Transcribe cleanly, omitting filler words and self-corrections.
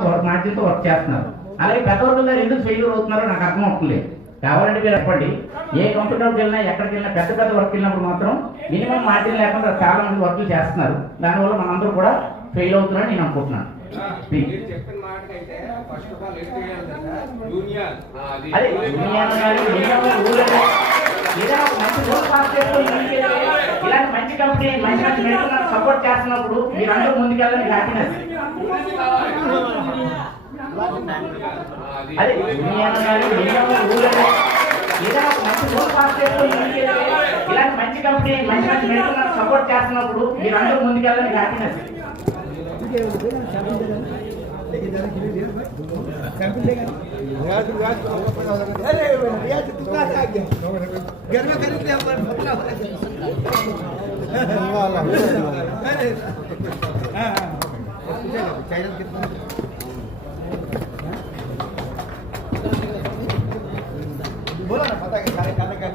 మార్జిన్తో work చేస్తున్నారు. అలాగే పెద్దవర్గం గారు ఎందుకు ఫెయిల్యూర్ అవుతున్నారో నాకు అర్థం అవుతుంది. కావాలంటే మీరు చెప్పండి, ఏ కంప్యూటర్కి వెళ్ళినా ఎక్కడికి వెళ్ళినా పెద్ద పెద్ద వర్క్ వెళ్ళినప్పుడు మాత్రం మినిమం మార్జిన్ లేకుండా చాలా మంది వర్క్లు చేస్తున్నారు. దానివల్ల మనందరూ కూడా ఫెయిల్ అవుతున్నారని నేను అనుకుంటున్నాను. అదే ఇలాంటి మంచి కంపెనీ మంచి మంచి మెడికల్ సపోర్ట్ చేస్తున్నప్పుడు మీరు అందరూ ముందుకెళ్ళని హ్యాపీనెస్. అదే ఏదైనా మంచి లోన్ పాస్ చేసుకొని ఇలాంటి మంచి కంపెనీ మంచి మంచి మెడికల్ సపోర్ట్ చేస్తున్నప్పుడు మీరు అందరూ ముందుకెళ్ళని హ్యాపీనెస్. बोला ना पता है सारे खाने का